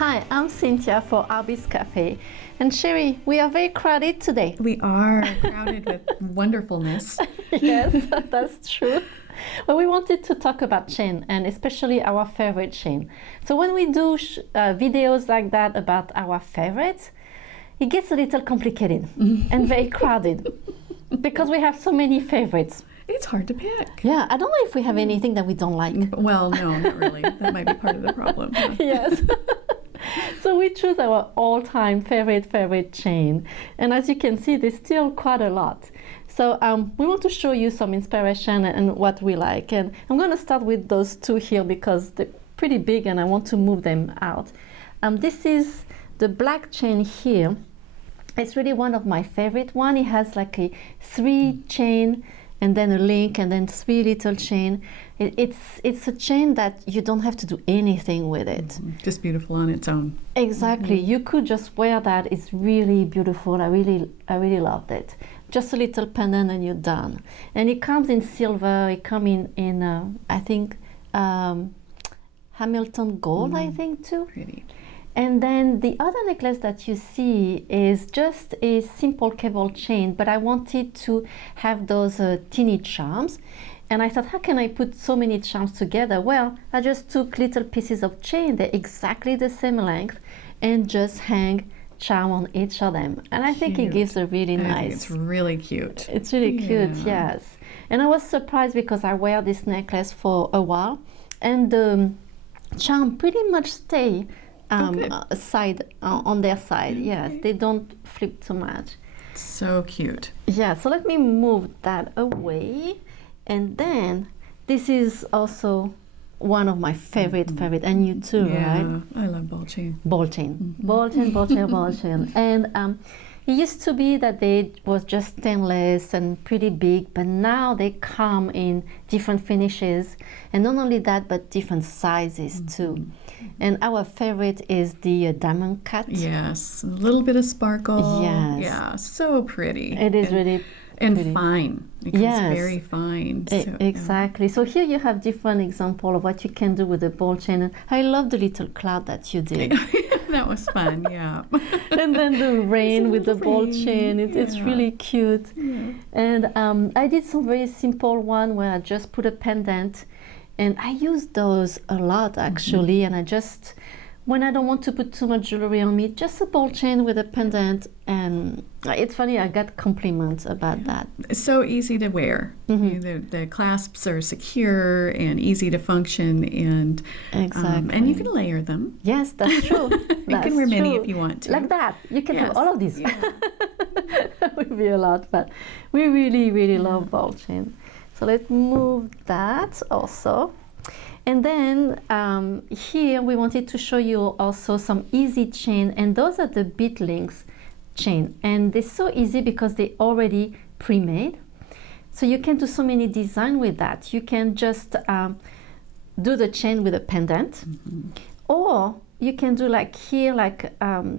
Hi, I'm Cynthia for Artbeads Cafe. And Cheri, we are very crowded today. We are crowded with wonderfulness. Yes, that's true. Well, we wanted to talk about chain, and especially our favorite chain. So when we do videos like that about our favorites, it gets a little complicated and very crowded because we have so many favorites. It's hard to pick. Yeah, I don't know if we have anything that we don't like. Well, no, not really. That might be part of the problem. Huh? Yes. So we choose our all-time favorite chain. And as you can see, there's still quite a lot. So we want to show you some inspiration and what we like. And I'm going to start with those two here because they're pretty big and I want to move them out. This is the black chain here. It's really one of my favorite one. It has like a 3 chain and then a link and then 3 little chain. It's a chain that you don't have to do anything with it. Just beautiful on its own. Exactly. You could just wear that. It's really beautiful. I really loved it. Just a little pendant and you're done. And it comes in silver. It comes in I think Hamilton gold, I think too. Pretty. And then the other necklace that you see is just a simple cable chain, but I wanted to have those teeny charms. And I thought, how can I put so many charms together? Well, I just took little pieces of chain, they're exactly the same length, and just hang charm on each of them. And I think it gives a really nice... I think it's really cute. It's really cute, yes. And I was surprised because I wear this necklace for a while, and the charm pretty much stay on their side. Yes, they don't flip too much. So cute. Yeah, so let me move that away. And then this is also one of my favorite, and you too, right? I love ball chain. Ball chain. Ball chain, ball chain, ball chain. And it used to be that they was just stainless and pretty big, but now they come in different finishes. And not only that, but different sizes too. And our favorite is the diamond cut. Yes, a little bit of sparkle. Yes. Yeah, so pretty. It is really and pretty. Fine. It comes very fine. So, exactly. So here you have different example of what you can do with the ball chain. And I love the little cloud that you did. That was fun, yeah. And then the rain with the ball chain. It's really cute. Yeah. And I did some very simple one where I just put a pendant. And I use those a lot actually. And I just, when I don't want to put too much jewelry on me, just a ball chain with a pendant. And it's funny, I got compliments about that. It's so easy to wear. The clasps are secure and easy to function, and and you can layer them. Yes, that's true. You can wear many if you want to. Like that. You can have all of these. Yeah. That would be a lot, but we really love ball chain. So let's move that also. And then here we wanted to show you also some easy chain, and those are the bead links chain, and they're so easy because they're already pre-made. So you can do so many design with that. You can just do the chain with a pendant, or you can do like here, like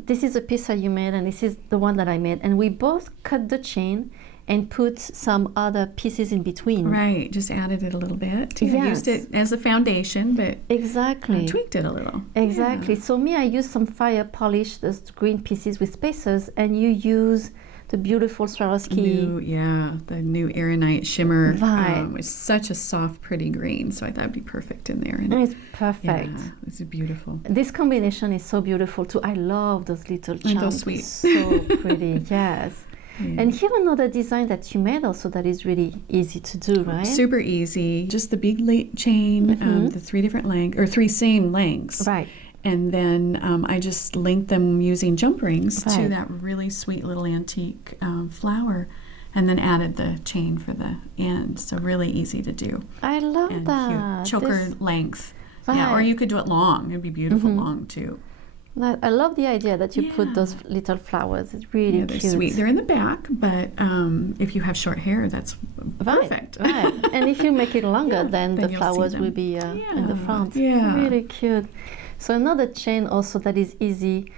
this is a piece that you made and this is the one that I made, and we both cut the chain and put some other pieces in between. Right, just added it a little bit. You Yes. used it as a foundation, but Exactly. tweaked it a little. Exactly. So me, I use some fire polish, those green pieces with spacers, and you use the beautiful Swarovski. The new Aeronite shimmer. Right. It's such a soft, pretty green, so I thought it'd be perfect in there. And It's perfect. Yeah, it's beautiful. This combination is so beautiful too. I love those little charms. And those sweet. So pretty, yes. Yeah. And here another design that you made also that is really easy to do, right? Super easy. Just the big chain, the 3 different lengths, or 3 same lengths. Right. And then I just linked them using jump rings to Right. that really sweet little antique flower, and then added the chain for the end. So really easy to do. I love And that. cute choker length. Right. Yeah, or you could do it long. It'd be beautiful long too. I love the idea that you put those little flowers. It's really They're cute. sweet. They're in the back, but if you have short hair, that's perfect. Right. And if you make it longer, then the you'll see flowers them. will be in the front. Yeah. Really cute. So another chain also that is easy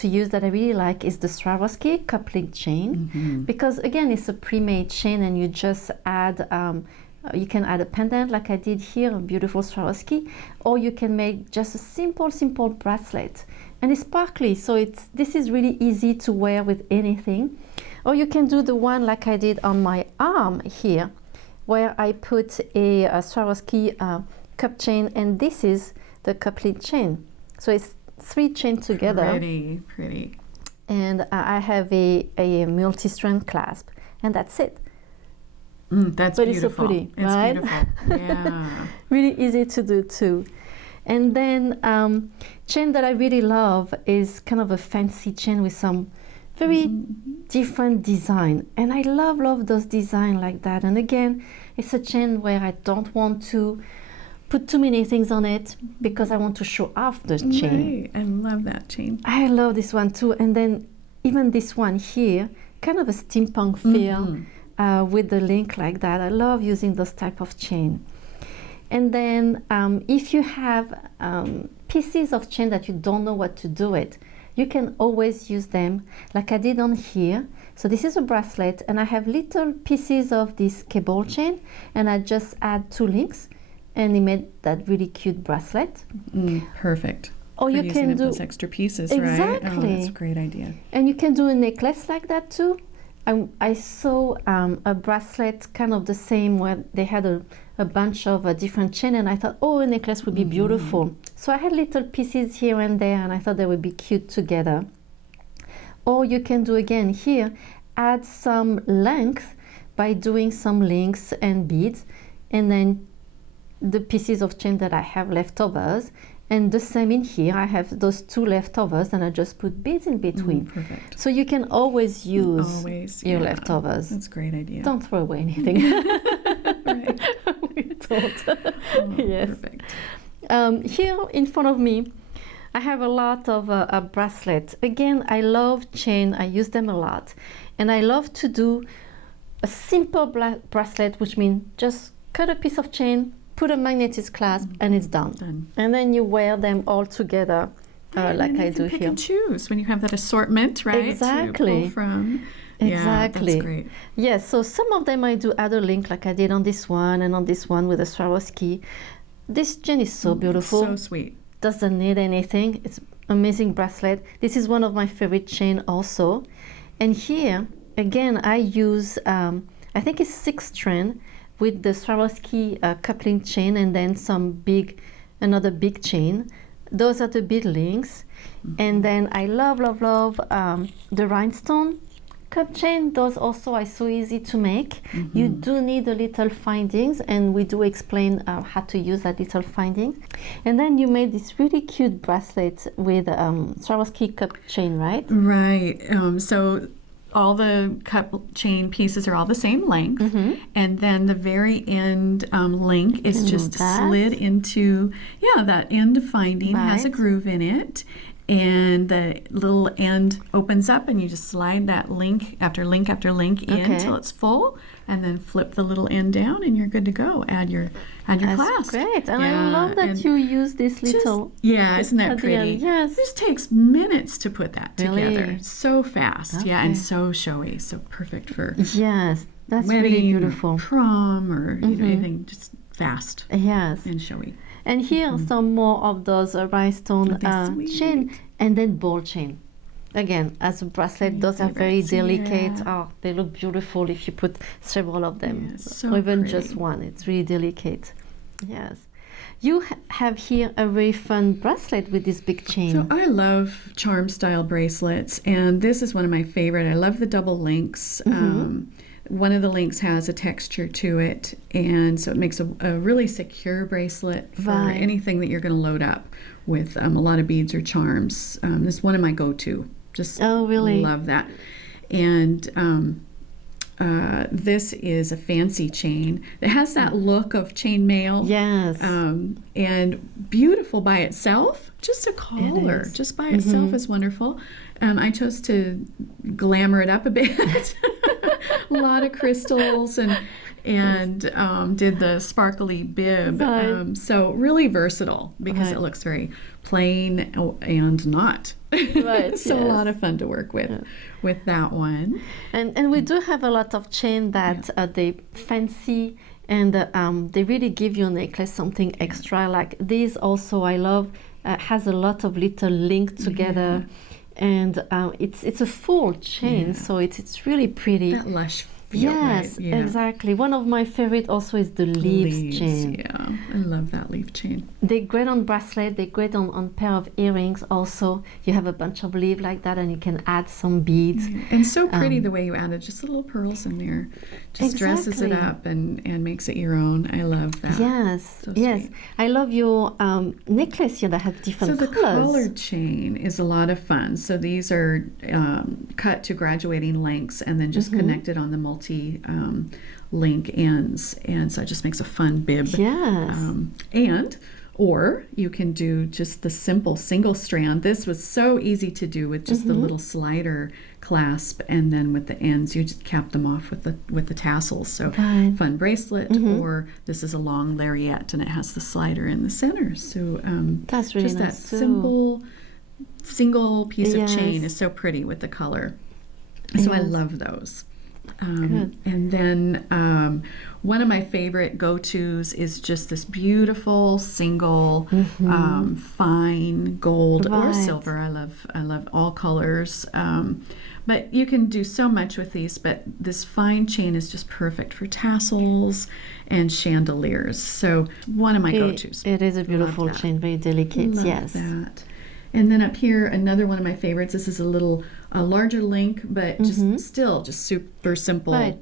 to use that I really like is the Swarovski coupling chain, because again it's a pre-made chain and you just add you can add a pendant like I did here, a beautiful Swarovski, or you can make just a simple bracelet. and it's sparkly, so this is really easy to wear with anything. Or you can do the one like I did on my arm here, where I put a Swarovski cup chain, and this is the coupling chain. So it's 3 chains together. Pretty, pretty. And I have a multi-strand clasp, and that's it. That's but beautiful. It's so pretty, it's right? beautiful. Yeah. Really easy to do too. And then chain that I really love is kind of a fancy chain with some very different design. And I love those designs like that. And again, it's a chain where I don't want to put too many things on it because I want to show off the chain. Right. I love that chain. I love this one too. And then even this one here, kind of a steampunk feel with the link like that. I love using those type of chain. And then if you have pieces of chain that you don't know what to do with, you can always use them like I did on here. So this is a bracelet, and I have little pieces of this cable chain, and I just add 2 links, and it made that really cute bracelet. Perfect. Or you can do those extra pieces, exactly. Right? Oh, that's a great idea. And you can do a necklace like that too. I saw a bracelet kind of the same where they had a bunch of different chain, and I thought, oh, a necklace would be beautiful. So I had little pieces here and there, and I thought they would be cute together. Or you can do again here, add some length by doing some links and beads, and then the pieces of chain that I have leftovers. And the same in here, I have those 2 leftovers, and I just put beads in between. Perfect. So you can always use your leftovers. That's a great idea. Don't throw away anything. Right. We don't. Yes. Perfect. Here in front of me, I have a lot of bracelets. Again, I love chain. I use them a lot. And I love to do a simple bracelet, which means just cut a piece of chain, put a magnetic clasp, and it's done. And then you wear them all together like I do here. Pick and choose when you have that assortment, right? Exactly. To pull from. Exactly. Yeah, that's great. Yes, so some of them I do add a link like I did on this one and on this one with a Swarovski. This chain is so beautiful. So sweet. Doesn't need anything. It's amazing bracelet. This is one of my favorite chain also. And here, again, I use, I think it's 6 strand with the Swarovski coupling chain, and then another big chain. Those are the bead links. And then I love the rhinestone cup chain. Those also are so easy to make. You do need a little findings, and we do explain how to use that little findings. And then you made this really cute bracelet with Swarovski cup chain, right? Right. So all the cup chain pieces are all the same length, and then the very end link is just slid into that end finding has a groove in it, and the little end opens up, and you just slide that link after link after link in till it's full, and then flip the little end down, and you're good to go. Add your clasp. Great, and I love that you use this little. Isn't that pretty? Yes, it just takes minutes to put that really? together. So fast, and so showy, so perfect for that's wedding, really beautiful. Or prom, or anything, just fast. And showy. And here some more of those rhinestone chain, and then ball chain. Again, as a bracelet, those are very delicate. Oh, they look beautiful if you put several of them, or even just one. It's really delicate. Yes. You have here a very fun bracelet with this big chain. So I love charm style bracelets, and this is one of my favorite. I love the double links. One of the links has a texture to it, and so it makes a really secure bracelet for anything that you're going to load up with a lot of beads or charms. This is one of my go-to. Just really love that. And this is a fancy chain that has that look of chainmail. Yes. And beautiful by itself. Just a collar, just by itself is wonderful. I chose to glamour it up a bit. A lot of crystals and did the sparkly bib. So really versatile because it looks very plain and not. So a lot of fun to work with that one. And we do have a lot of chain that they fancy, and they really give your necklace something extra. Like these also I love has a lot of little links together, and it's a full chain, so it's really pretty. That lush feel, yes, right? Yeah. exactly. One of my favorite also is the leaves chain. Yeah, I love that leaf chain. They're great on bracelet, they're great on pair of earrings also. You have a bunch of leaves like that and you can add some beads. And so pretty the way you added just the little pearls in there. Just dresses it up and makes it your own. I love that. Yes, So yes. sweet. I love your necklace here that has different colors. So the colors. collared chain is a lot of fun. So these are cut to graduating lengths and then just connected on the link ends, and so it just makes a fun bib. Yes. Or you can do just the simple single strand. This was so easy to do with just the little slider clasp, and then with the ends you just cap them off with the tassels. So fun bracelet, or this is a long lariat and it has the slider in the center. So that's really just nice that simple single piece of chain Yes. is so pretty with the color. So I Yes. love those. Good. And then one of my favorite go-tos is just this beautiful single fine gold or Right. silver. I love all colors. But you can do so much with these, but this fine chain is just perfect for tassels and chandeliers. So one of my go-tos. It is a beautiful Love that. chain, very delicate. Love Yes. that. And then up here, another one of my favorites. This is a larger link, but still just super simple Right.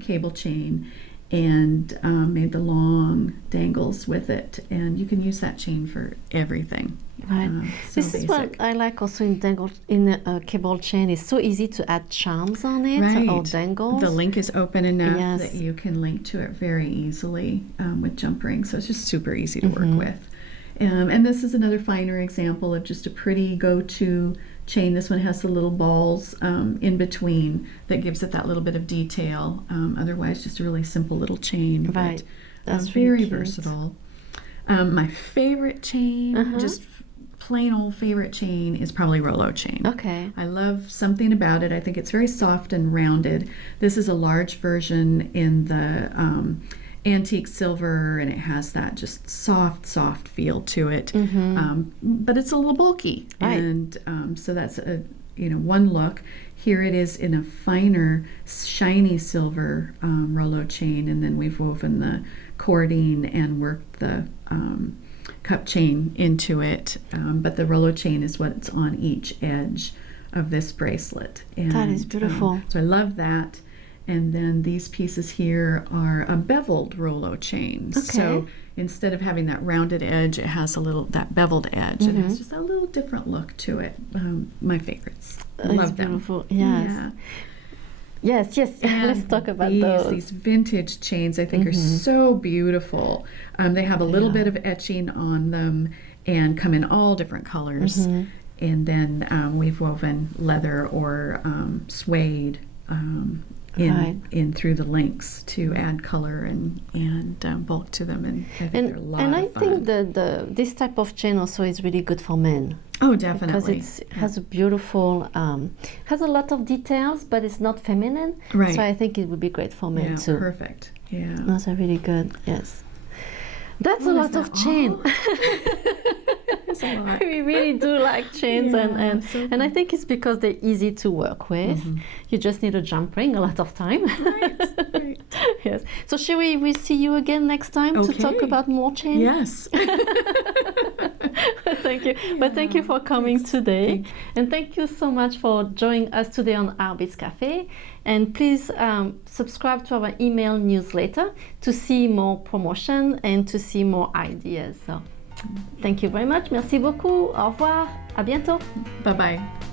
cable chain, and made the long dangles with it. And you can use that chain for everything. Right. So This is what basic. I like also in a cable chain. It's so easy to add charms on it or Right. dangles. The link is open enough Yes. that you can link to it very easily with jump rings. So it's just super easy to work with. And this is another finer example of just a pretty go-to chain. This one has the little balls in between that gives it that little bit of detail. Otherwise, just a really simple little chain. Right. But That's very really cute. versatile. My favorite chain, just plain old favorite chain, is probably Rollo chain. Okay. I love something about it. I think it's very soft and rounded. This is a large version in the antique silver, and it has that just soft feel to it, but it's a little bulky, Right. and so that's one look. Here it is in a finer shiny silver Rollo chain, and then we've woven the cording and worked the cup chain into it, but the Rollo chain is what's on each edge of this bracelet. And, That is beautiful. so I love that. And then these pieces here are a beveled Rollo chain. Okay. So instead of having that rounded edge, it has that beveled edge. It has just a little different look to it. My favorites. That's Love them. beautiful. Yes. Yeah. Yes. And Let's talk about those. These vintage chains, I think, are so beautiful. They have a little bit of etching on them and come in all different colors. And then we've woven leather or suede in through the links to add color and bulk to them, and I think they're a lot And I of fun. think this type of chain also is really good for men. Oh, definitely. Because it has a beautiful, has a lot of details, but it's not feminine. Right. So I think it would be great for men too. Perfect. Yeah. Those are really good. Yes. That's a Well, lot is of that chain. It's a lot. We really do like chains, and so I think it's because they're easy to work with. You just need a jump ring a lot of time. Right. Yes. So shall we see you again next time to talk Okay. about more chains? Yes. Thank you. But thank you for coming today. And thank you so much for joining us today on Artbeads Cafe. And please subscribe to our email newsletter to see more promotion and to see more ideas. So thank you very much. Merci beaucoup. Au revoir. À bientôt. Bye-bye.